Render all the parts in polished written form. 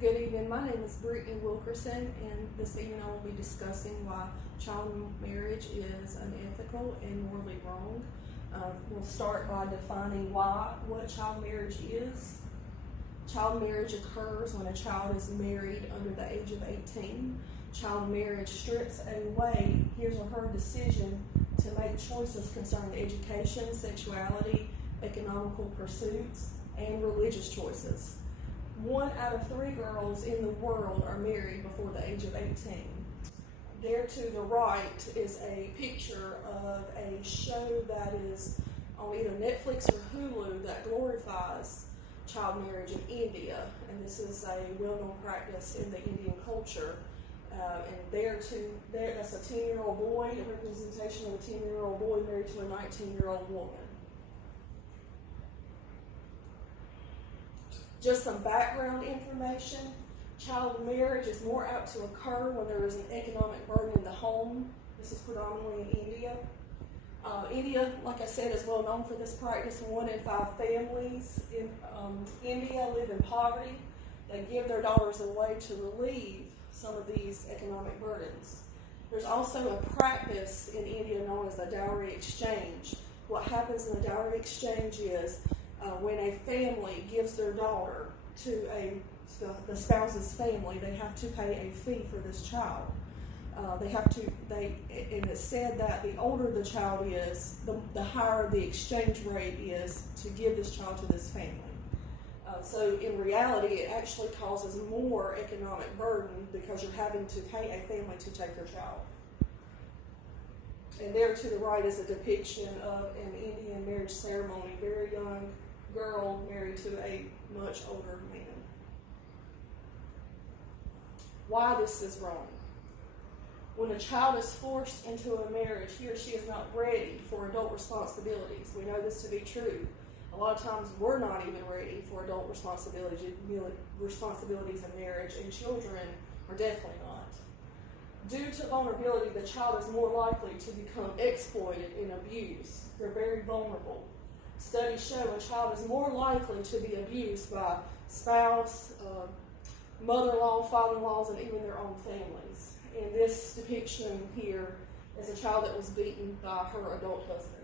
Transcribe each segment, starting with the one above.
Good evening. My name is Brittany Wilkerson, and this evening I will be discussing why child marriage is unethical and morally wrong. We'll start by defining what child marriage is. Child marriage occurs when a child is married under the age of 18. Child marriage strips away his or her decision to make choices concerning education, sexuality, economical pursuits, and religious choices. 1 out of 3 girls in the world are married before the age of 18. There to the right is a picture of a show that is on either Netflix or Hulu that glorifies child marriage in India, and this is a well-known practice in the Indian culture. That's a 10-year-old boy, a representation of a 10-year-old boy married to a 19-year-old woman. Just some background information. Child marriage is more apt to occur when there is an economic burden in the home. This is predominantly in India. India, like I said, is well known for this practice. 1 in 5 families in India live in poverty. They give their daughters away to relieve some of these economic burdens. There's also a practice in India known as the dowry exchange. What happens in the dowry exchange is when a family gives their daughter to the spouse's family, they have to pay a fee for this child. And it's said that the older the child is, the higher the exchange rate is to give this child to this family. So in reality, it actually causes more economic burden because you're having to pay a family to take your child. And there to the right is a depiction of an Indian marriage ceremony. Very young girl married to a much older man. Why this is wrong. When a child is forced into a marriage, he or she is not ready for adult responsibilities. We know this to be true. A lot of times we're not even ready for adult responsibilities in marriage, and children are definitely not. Due to vulnerability, the child is more likely to become exploited and abused. They're very vulnerable. Studies show a child is more likely to be abused by spouse, mother-in-law, father-in-laws, and even their own families. And this depiction here is a child that was beaten by her adult husband.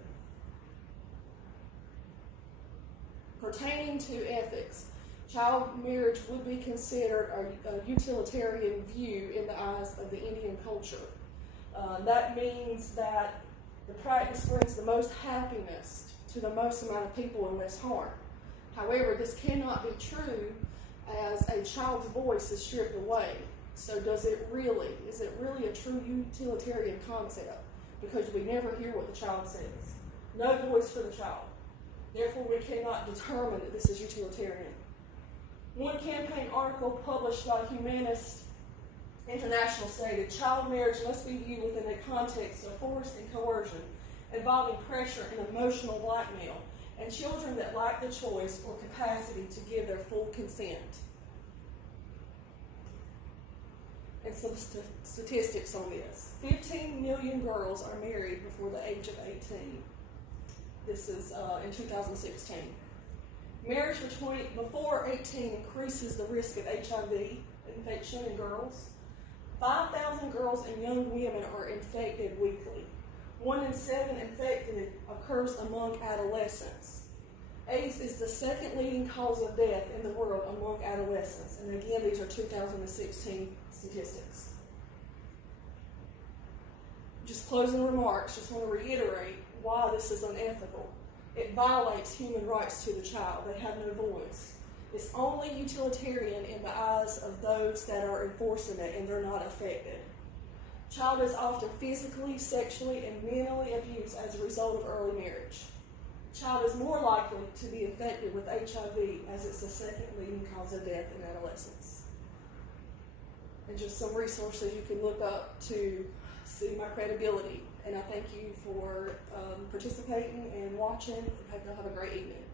Pertaining to ethics, child marriage would be considered a utilitarian view in the eyes of the Indian culture. That means that the practice brings the most happiness to the most amount of people and less harm. However, this cannot be true as a child's voice is stripped away. So is it really a true utilitarian concept? Because we never hear what the child says. No voice for the child. Therefore, we cannot determine that this is utilitarian. One campaign article published by Humanist International stated, child marriage must be viewed within a context of force and coercion, involving pressure and emotional blackmail, and children that lack the choice or capacity to give their full consent. And some statistics on this. 15 million girls are married before the age of 18. This is in 2016. Marriage before 18 increases the risk of HIV infection in girls. 5,000 girls and young women are infected weekly. 1 in 7 infected occurs among adolescents. AIDS is the second leading cause of death in the world among adolescents. And again, these are 2016 statistics. Just closing remarks, just want to reiterate why this is unethical. It violates human rights to the child. They have no voice. It's only utilitarian in the eyes of those that are enforcing it, and they're not affected. Child is often physically, sexually, and mentally abused as a result of early marriage. Child is more likely to be infected with HIV as it's the second leading cause of death in adolescence. And just some resources you can look up to see my credibility. And I thank you for participating and watching. I hope you'll have a great evening.